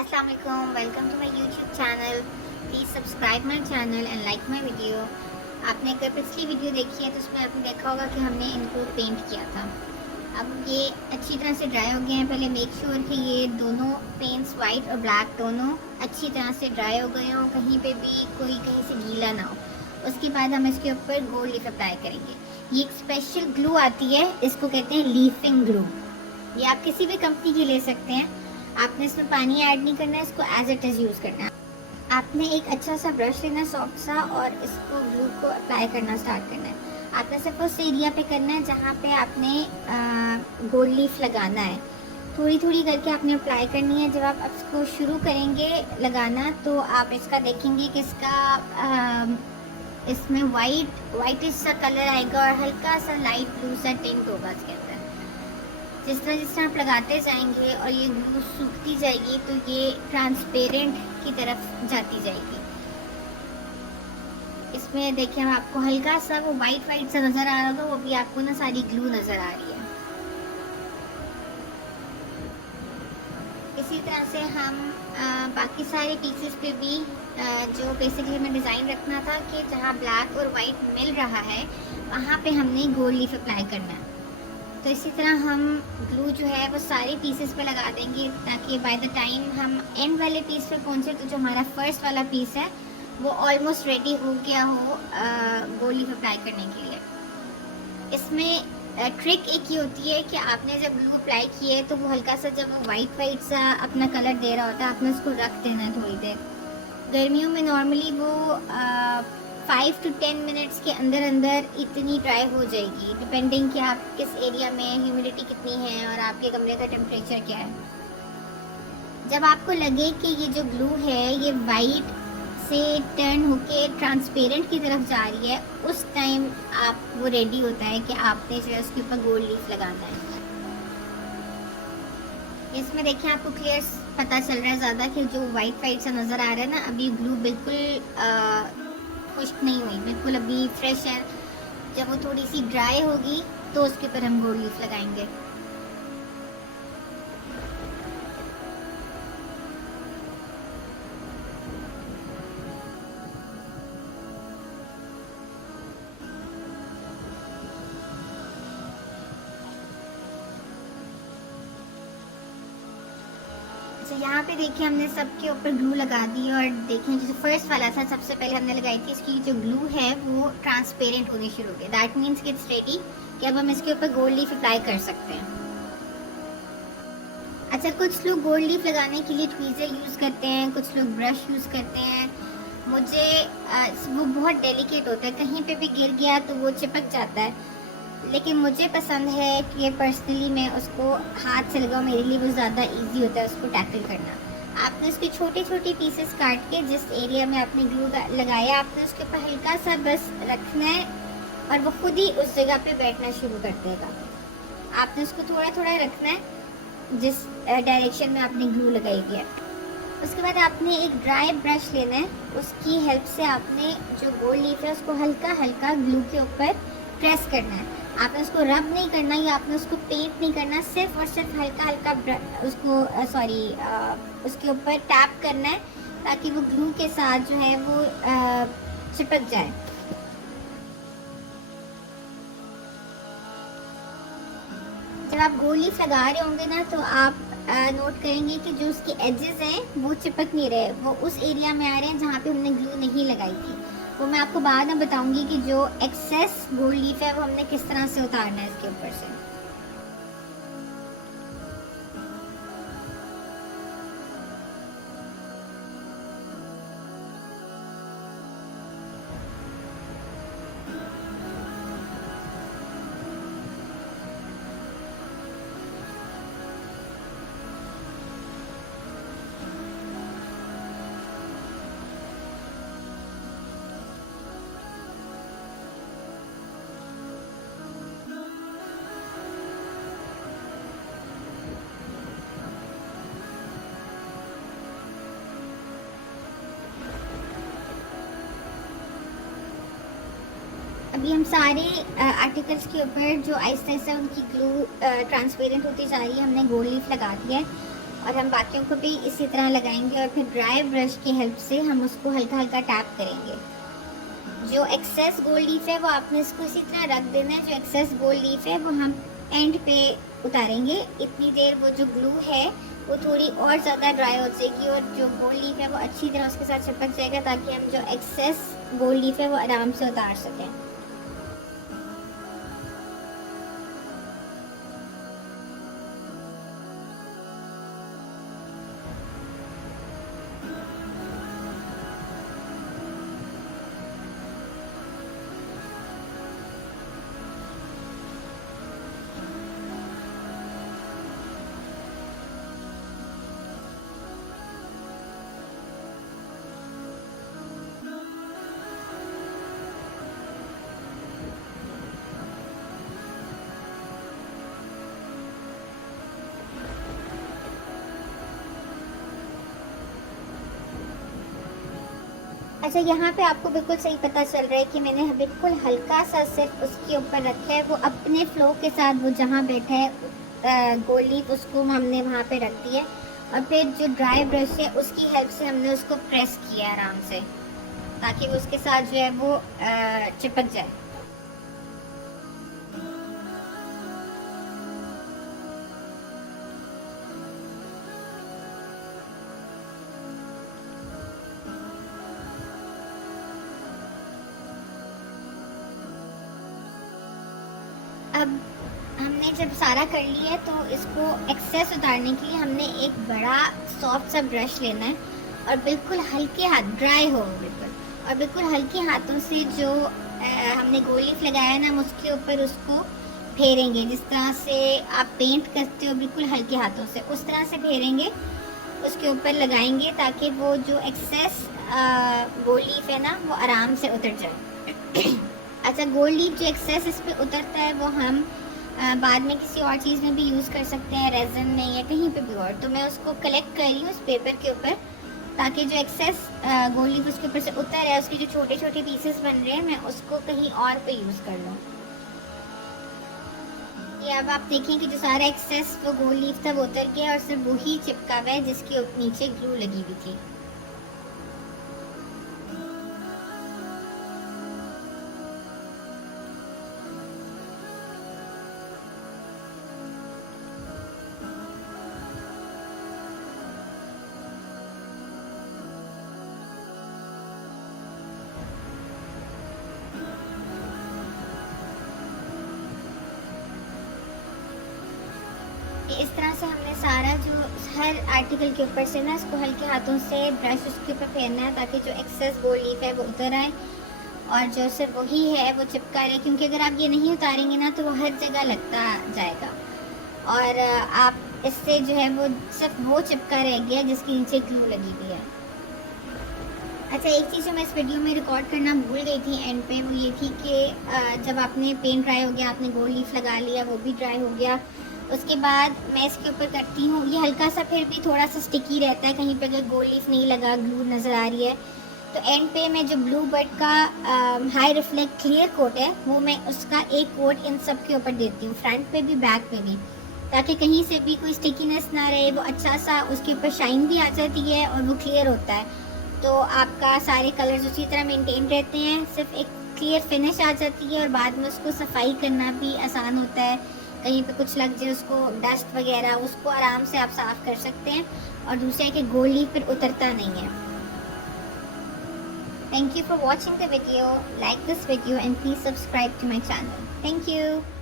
अस्सलाम वालेकुम, welcome to my YouTube channel. Please subscribe my channel and like my video. आपने अगर पिछली वीडियो देखी है तो उसमें आपने देखा होगा कि हमने इनको पेंट किया था। अब ये अच्छी तरह से ड्राई हो गए हैं। पहले मेक श्योर कि ये दोनों पेंट्स वाइट और ब्लैक दोनों अच्छी तरह से ड्राई हो गए हों, कहीं पे भी कोई कहीं से गीला ना हो। उसके बाद हम इसके ऊपर गोल्ड लीफ अप्लाई करेंगे। ये एक स्पेशल ग्लू आती है, इसको कहते हैं लीफिंग ग्लू। ये आप किसी भी कंपनी की ले सकते हैं। आपने इसमें पानी ऐड नहीं करना है, इसको एज इट इज़ यूज़ करना है। आपने एक अच्छा सा ब्रश लेना है, सॉफ्ट सा, और इसको ग्लू को अप्लाई करना स्टार्ट करना है। आपने सिर्फ उस एरिया पे करना है जहाँ पे आपने गोल्ड लीफ लगाना है। थोड़ी थोड़ी करके आपने अप्लाई करनी है। जब आप इसको शुरू करेंगे लगाना तो आप इसका देखेंगे कि इसमें वाइटिश सा कलर आएगा और हल्का सा लाइट ब्लू सा टिंट होगा इसके अंदर। जिस तरह आप लगाते जाएंगे और ये ग्लू सूखती जाएगी तो ये ट्रांसपेरेंट की तरफ जाती जाएगी। इसमें देखिए हम आपको हल्का सा वो वाइट सा नज़र आ रहा होगा, वो भी आपको ना सारी ग्लू नज़र आ रही है। इसी तरह से हम बाकी सारे पीसेस पे भी जो बेसिकली हमें डिज़ाइन रखना था कि जहाँ ब्लैक और वाइट मिल रहा है वहाँ पे हमने गोल्ड लीफ अप्लाई करना है। तो इसी तरह हम ग्लू जो है वो सारे पीसेस पे लगा देंगे ताकि बाय द टाइम हम एंड वाले पीस पे पहुंचे तो जो हमारा फर्स्ट वाला पीस है वो ऑलमोस्ट रेडी हो गया हो गोल्ड लीफ अप्लाई करने के लिए। इसमें ट्रिक एक ही होती है कि आपने जब ग्लू अप्लाई किए तो वो हल्का सा जब वो वाइट सा अपना कलर दे रहा होता है, आपने उसको रख देना है थोड़ी देर। गर्मियों में नॉर्मली वो 5 to 10 मिनट्स के अंदर अंदर इतनी ड्राई हो जाएगी, डिपेंडिंग कि आप किस एरिया में, ह्यूमिडिटी कितनी है और आपके कमरे का टेम्परेचर क्या है। जब आपको लगे कि ये जो ग्लू है ये वाइट से टर्न होके ट्रांसपेरेंट की तरफ जा रही है, उस टाइम आप वो रेडी होता है कि आपने जो है उसके ऊपर गोल्ड लीफ लगाना है। इसमें देखिए आपको क्लियर पता चल रहा है ज़्यादा कि जो वाइट सा नज़र आ रहा है ना, अभी ग्लू बिल्कुल खुश्क नहीं हुई, बिल्कुल अभी फ्रेश है। जब वो थोड़ी सी ड्राई होगी तो उसके ऊपर हम गोल्ड लीफ लगाएंगे। तो यहाँ पे देखिए हमने सबके ऊपर ग्लू लगा दी और देखिए जो फर्स्ट वाला था सबसे पहले हमने लगाई थी, इसकी जो ग्लू है वो ट्रांसपेरेंट होनी शुरू हो गई। दैट मीन्स कि इट्स रेडी कि अब हम इसके ऊपर गोल्ड लीफ अप्लाई कर सकते हैं। अच्छा, कुछ लोग गोल्ड लीफ लगाने के लिए ट्वीज़र यूज़ करते हैं, कुछ लोग ब्रश यूज़ करते हैं। मुझे वो बहुत डेलिकेट होता है, कहीं पे भी गिर गया तो वो चिपक जाता है। लेकिन मुझे पसंद है कि पर्सनली मैं उसको हाथ से लगाऊं, मेरे लिए वो ज़्यादा इजी होता है उसको टैकल करना। आपने उसके छोटे छोटे पीसेस काट के जिस एरिया में आपने ग्लू लगाया आपने उसके ऊपर हल्का सा बस रखना है और वो खुद ही उस जगह पे बैठना शुरू कर देगा। आपने उसको थोड़ा थोड़ा रखना है जिस डायरेक्शन में आपने ग्लू लगाई है। उसके बाद आपने एक ड्राई ब्रश लेना है, उसकी हेल्प से आपने जो गोल्ड लीफ है उसको हल्का हल्का ग्लू के ऊपर प्रेस करना है। आपने उसको रब नहीं करना या आपने उसको पेंट नहीं करना, सिर्फ और सिर्फ हल्का हल्का उसको उसके ऊपर टैप करना है ताकि वो ग्लू के साथ जो है वो चिपक जाए। जब आप गोल्ड लीफ लगा रहे होंगे ना तो आप नोट करेंगे कि जो उसके एजेस हैं वो चिपक नहीं रहे, वो उस एरिया में आ रहे हैं जहाँ पे हमने ग्लू नहीं लगाई थी। वो मैं आपको बाद में बताऊंगी कि जो एक्सेस गोल्ड लीफ है वो हमने किस तरह से उतारना है इसके ऊपर से। अभी हम सारे आर्टिकल्स के ऊपर जो आहिस्ता आहिस्ता उनकी ग्लू ट्रांसपेरेंट होती जा रही है, हमने गोल्ड लीफ लगा दिया है। और हम बाकियों को भी इसी तरह लगाएंगे और फिर ड्राई ब्रश की हेल्प से हम उसको हल्का हल्का टैप करेंगे। जो एक्सेस गोल्ड लीफ है वो आपने इसको इसी तरह रख देना है। जो एक्सेस गोल्ड लीफ है वो हम एंड पे उतारेंगे। इतनी देर वो जो ग्लू है वो थोड़ी और ज़्यादा ड्राई हो जाएगी और जो गोल्ड लीफ है वो अच्छी तरह उसके साथ चिपक जाएगा, ताकि हम जो एक्सेस गोल्ड लीफ है वो आराम से उतार सकें। अच्छा, यहाँ पे आपको बिल्कुल सही पता चल रहा है कि मैंने बिल्कुल हल्का सा सिर्फ उसके ऊपर रखा है। वो अपने फ्लो के साथ वो जहाँ बैठा है गोल्ड लीफ, उसको हमने वहाँ पे रख दिया और फिर जो ड्राई ब्रश है उसकी हेल्प से हमने उसको प्रेस किया आराम से, ताकि वो उसके साथ जो है वो चिपक जाए। अब हमने जब सारा कर लिया है तो इसको एक्सेस उतारने के लिए हमने एक बड़ा सॉफ्ट सा ब्रश लेना है और बिल्कुल हल्के हाथ, ड्राई हो बिल्कुल, और बिल्कुल हल्के हाथों से जो हमने गोल्ड लीफ लगाया है ना, हम उसके ऊपर उसको फेरेंगे। जिस तरह से आप पेंट करते हो बिल्कुल हल्के हाथों से, उस तरह से फेरेंगे, उसके ऊपर लगाएंगे, ताकि वो जो एक्सेस गोल्ड लीफ है ना वो आराम से उतर जाए। अच्छा, गोल्ड लीफ जो एक्सेस इस पर उतरता है वो हम बाद में किसी और चीज़ में भी यूज़ कर सकते हैं, रेजन में या कहीं पे भी और। तो मैं उसको कलेक्ट कर रही हूँ उस पेपर के ऊपर, ताकि जो एक्सेस गोल्ड लीफ उसके ऊपर से उतर है, उसके जो छोटे छोटे पीसेस बन रहे हैं, मैं उसको कहीं और पे यूज़ कर लूँ। ये अब आप देखें कि जो सारा एक्सेस वो गोल्ड लीफ था वो उतर गया और सिर्फ वही चिपका हुआ है जिसके नीचे ग्लू लगी हुई थी। इस तरह से हमने सारा जो हर आर्टिकल के ऊपर से ना इसको हल्के हाथों से ब्रश उसके ऊपर फेरना है, ताकि जो एक्सेस गोल्ड लीफ है वो उतर आए और जो सिर्फ वही है वो चिपका रहे। क्योंकि अगर आप ये नहीं उतारेंगे ना तो वो हर जगह लगता जाएगा और आप इससे जो है वो सिर्फ वो चिपका रह गया जिसके नीचे ग्लू लगी हुई है। अच्छा, एक चीज़ जो मैं इस वीडियो में रिकॉर्ड करना भूल गई थी एंड पे, वो ये थी कि जब आपने पेंट ड्राई हो गया, आपने गोल्ड लीफ लगा लिया, वो भी ड्राई हो गया, उसके बाद मैं इसके ऊपर करती हूँ, ये हल्का सा फिर भी थोड़ा सा स्टिकी रहता है, कहीं पे अगर गोल्ड लीफ नहीं लगा, ग्लू नज़र आ रही है, तो एंड पे मैं जो ब्लू बर्ड का हाई रिफ्लेक्ट क्लियर कोट है वो मैं उसका एक कोट इन सब के ऊपर देती हूँ, फ्रंट पे भी बैक पे भी, ताकि कहीं से भी कोई स्टिकीनेस ना रहे, वो अच्छा सा उसके ऊपर शाइन भी आ जाती है और वो क्लियर होता है। तो आपका सारे कलर्स उसी तरह मेंटेन रहते हैं, सिर्फ एक क्लियर फिनिश आ जाती है और बाद में उसको सफाई करना भी आसान होता है। कहीं पे कुछ लग जाए उसको, डस्ट वगैरह, उसको आराम से आप साफ़ कर सकते हैं। और दूसरा है कि गोल्ड लीफ फिर उतरता नहीं है। Thank you for watching the video, like this video and please subscribe to my channel. Thank you.